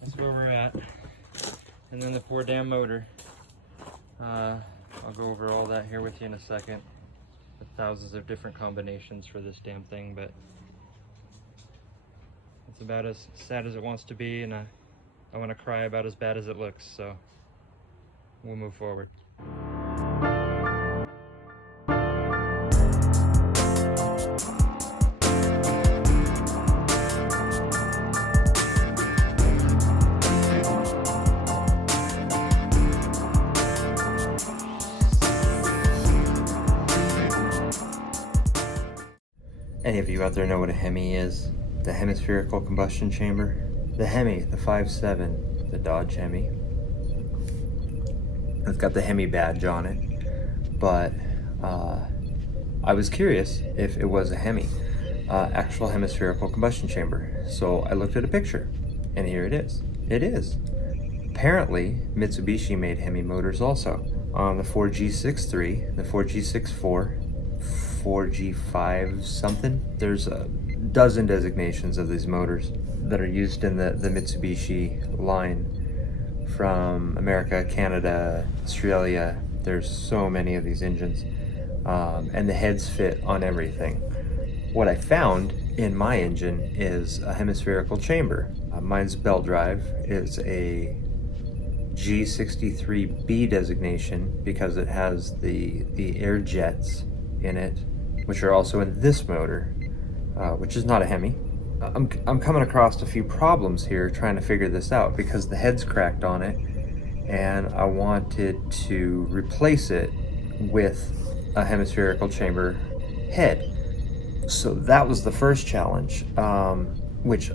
that's where we're at. And then the poor damn motor. I'll go over all that here with you in a second. With thousands of different combinations for this damn thing, but it's about as sad as it wants to be, and I want to cry about as bad as it looks, so we'll move forward. Any of you out there know what a Hemi is? The hemispherical combustion chamber? The Hemi, the 5.7, the Dodge Hemi. It's got the Hemi badge on it, but I was curious if it was a Hemi, actual hemispherical combustion chamber. So I looked at a picture, and here it is. It is. Apparently, Mitsubishi made Hemi motors also. On the 4G63, the 4G64, 4G5 something. There's a dozen designations of these motors that are used in the Mitsubishi line from America, Canada, Australia. There's so many of these engines, and the heads fit on everything. What I found in my engine is a hemispherical chamber. Mine's belt drive is a G63B designation because it has the air jets in it, which are also in this motor, which is not a Hemi. I'm coming across a few problems here trying to figure this out because the head's cracked on it, and I wanted to replace it with a hemispherical chamber head. So that was the first challenge, which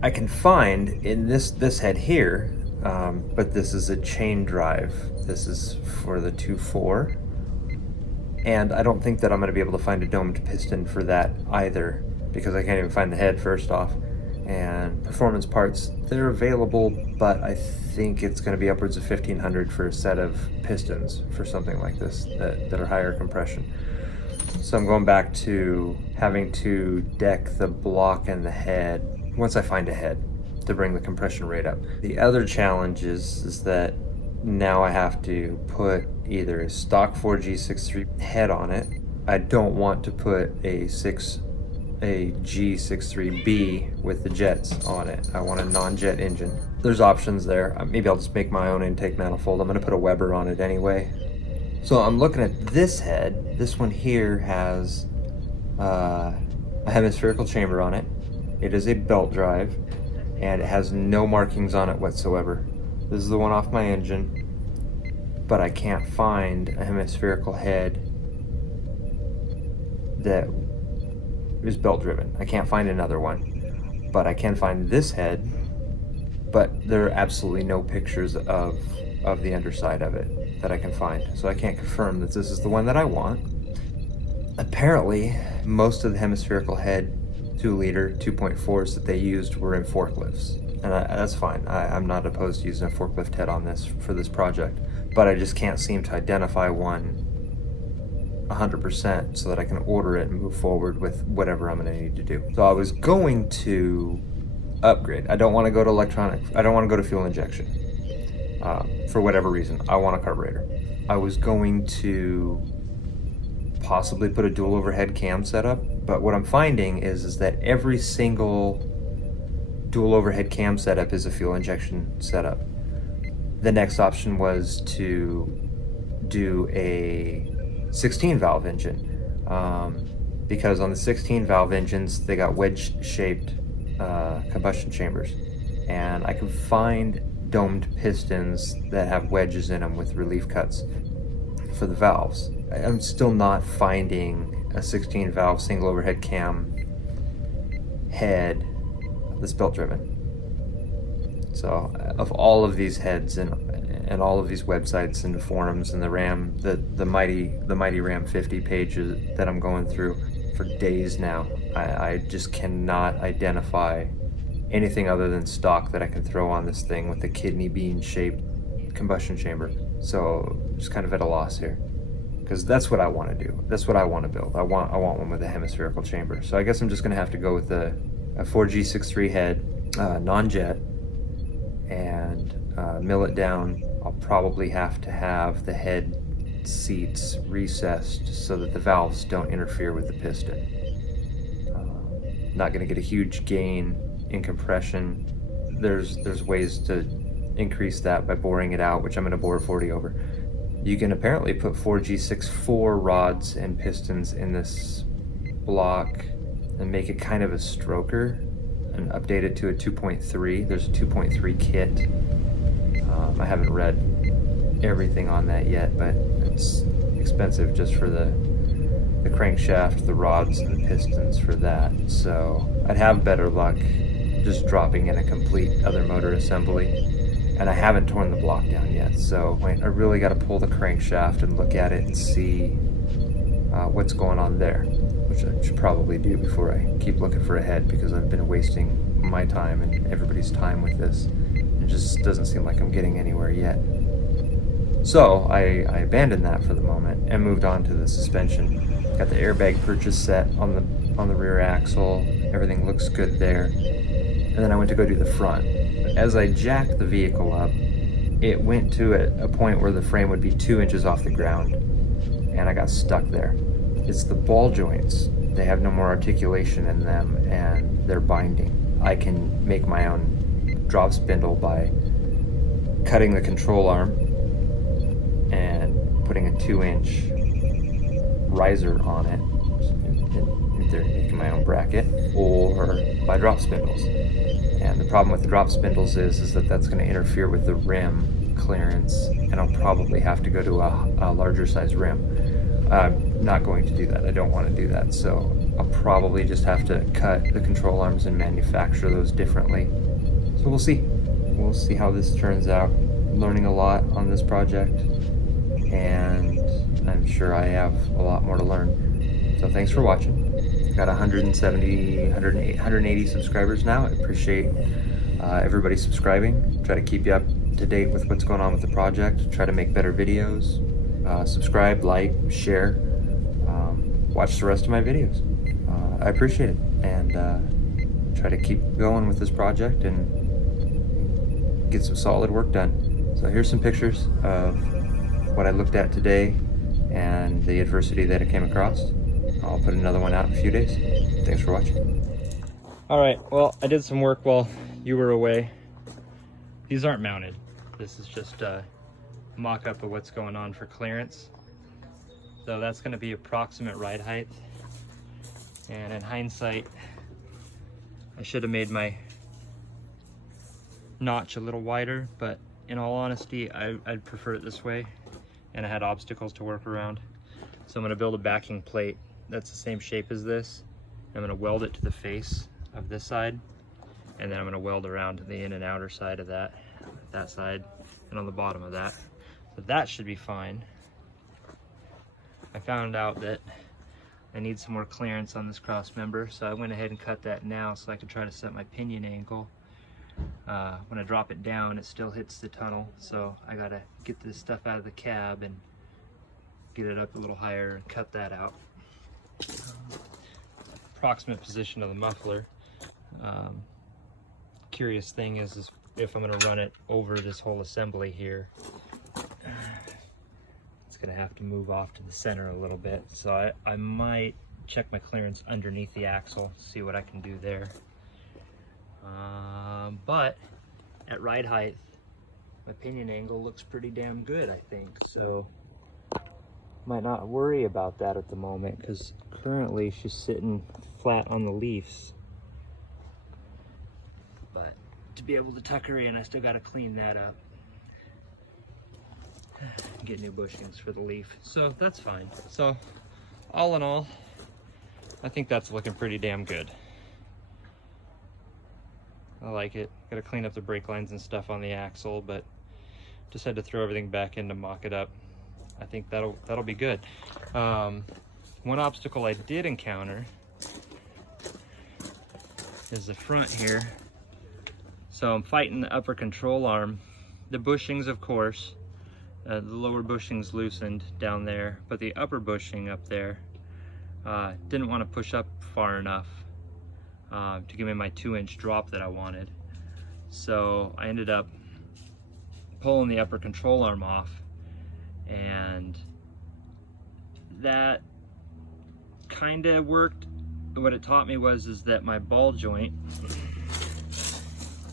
I can find in this head here, but this is a chain drive. This is for the 2.4. And I don't think that I'm going to be able to find a domed piston for that either, because I can't even find the head first off. And performance parts, they're available, but I think it's going to be upwards of $1,500 for a set of pistons for something like this that are higher compression. So I'm going back to having to deck the block and the head once I find a head to bring the compression rate up. The other challenge is that now I have to put either a stock 4G63 head on it. I don't want to put a G63B with the jets on it. I want a non-jet engine. There's options there. Maybe I'll just make my own intake manifold. I'm going to put a Weber on it anyway. So I'm looking at this head. This one here has a hemispherical chamber on it. It is a belt drive, and it has no markings on it whatsoever. This is the one off my engine, but I can't find a hemispherical head that is belt driven. I can't find another one, but I can find this head, but there are absolutely no pictures of the underside of it that I can find. So I can't confirm that this is the one that I want. Apparently, most of the hemispherical head 2-liter 2.4s that they used were in forklifts. And that's fine. I'm not opposed to using a forklift head on this for this project, but I just can't seem to identify one 100% so that I can order it and move forward with whatever I'm going to need to do. So I was going to upgrade. I don't want to go to electronic. I don't want to go to fuel injection for whatever reason. I want a carburetor. I was going to possibly put a dual overhead cam setup, but what I'm finding is that every single dual overhead cam setup is a fuel injection setup. The next option was to do a 16 valve engine, because on the 16 valve engines they got wedge shaped combustion chambers, and I can find domed pistons that have wedges in them with relief cuts for the valves. I'm still not finding a 16 valve single overhead cam head that's belt driven. So of all of these heads and all of these websites and forums and the mighty Ram 50 pages that I'm going through for days now, I just cannot identify anything other than stock that I can throw on this thing with the kidney bean shaped combustion chamber. So just kind of at a loss here, because that's what I want to do. That's what I want to build. I want one with a hemispherical chamber. So I guess I'm just going to have to go with a 4G63 head, non-jet, and mill it down. I'll probably have to have the head seats recessed so that the valves don't interfere with the piston. Not going to get a huge gain in compression. There's ways to increase that by boring it out, which I'm going to bore 40 over. You can apparently put 4G64 rods and pistons in this block and make it kind of a stroker and update it to a 2.3. There's a 2.3 kit. I haven't read everything on that yet, but it's expensive just for the crankshaft, the rods, and the pistons for that. So I'd have better luck just dropping in a complete other motor assembly. And I haven't torn the block down yet, so I really got to pull the crankshaft and look at it and see what's going on there, which I should probably do before I keep looking for a head, because I've been wasting my time and everybody's time with this. It just doesn't seem like I'm getting anywhere yet. So I abandoned that for the moment and moved on to the suspension. Got the airbag purchase set on the rear axle. Everything looks good there. And then I went to go do the front. As I jacked the vehicle up, it went to a point where the frame would be 2 inches off the ground, and I got stuck there. It's the ball joints. They have no more articulation in them, and they're binding. I can make my own drop spindle by cutting the control arm and putting a 2-inch riser on it, in theory making my own bracket, or by drop spindles. And the problem with the drop spindles is that that's going to interfere with the rim clearance, and I'll probably have to go to a larger size rim. I'm not going to do that. I don't want to do that. So I'll probably just have to cut the control arms and manufacture those differently. So we'll see. We'll see how this turns out. I'm learning a lot on this project, and I'm sure I have a lot more to learn. So thanks for watching. Got 180 subscribers now. I appreciate everybody subscribing. Try to keep you up to date with what's going on with the project. Try to make better videos. Subscribe, like, share. Watch the rest of my videos. I appreciate it, and try to keep going with this project and get some solid work done. So here's some pictures of what I looked at today and the adversity that I came across. I'll put another one out in a few days. Thanks for watching. All right, well, I did some work while you were away. These aren't mounted. This is just a mock-up of what's going on for clearance. So that's going to be approximate ride height. And in hindsight, I should have made my notch a little wider, but in all honesty, I'd prefer it this way, and I had obstacles to work around. So I'm going to build a backing plate that's the same shape as this. I'm going to weld it to the face of this side, and then I'm going to weld around the in and outer side of that side, and on the bottom of that. So that should be fine. I found out that I need some more clearance on this cross member, so I went ahead and cut that now so I could try to set my pinion angle. When I drop it down, it still hits the tunnel, so I gotta get this stuff out of the cab and get it up a little higher and cut that out. Approximate position of the muffler. Curious thing is if I'm going to run it over this whole assembly here, it's going to have to move off to the center a little bit. So I might check my clearance underneath the axle, see what I can do there. But at ride height, my pinion angle looks pretty damn good, I think. So might not worry about that at the moment, because currently she's sitting flat on the leaves. But to be able to tuck her in, I still got to clean that up. Get new bushings for the leaf. So that's fine. So all in all, I think that's looking pretty damn good. I like it. Got to clean up the brake lines and stuff on the axle, but just had to throw everything back in to mock it up. I think that'll be good. One obstacle I did encounter is the front here. So I'm fighting the upper control arm. The bushings, of course, the lower bushings loosened down there, but the upper bushing up there didn't want to push up far enough to give me my 2-inch drop that I wanted. So I ended up pulling the upper control arm off, and that kind of worked. What it taught me is that my ball joint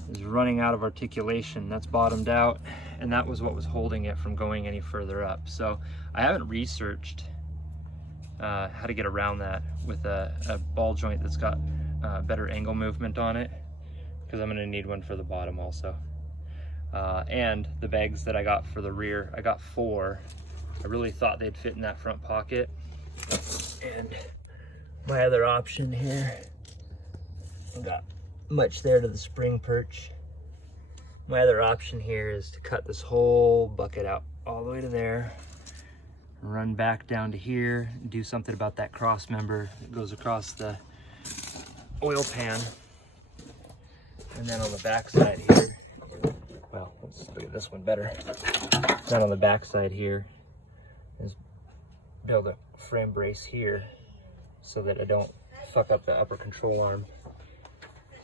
is running out of articulation. That's bottomed out, and that was what was holding it from going any further up. So I haven't researched how to get around that with a ball joint that's got better angle movement on it, because I'm going to need one for the bottom also. And the bags that I got for the rear, I got 4. I really thought they'd fit in that front pocket. And my other option here, I've got much there to the spring perch. My other option here is to cut this whole bucket out all the way to there, run back down to here, and do something about that cross member that goes across the oil pan. And then on the back side here, well, let's look at this one better. Then on the back side here is build a frame brace here so that I don't fuck up the upper control arm.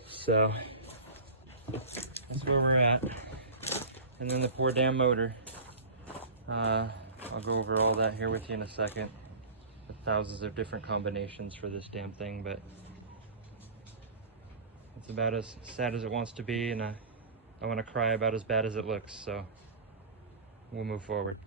So that's where we're at. And then the poor damn motor. I'll go over all that here with you in a second. The thousands of different combinations for this damn thing, but it's about as sad as it wants to be, and I want to cry about as bad as it looks, so we'll move forward.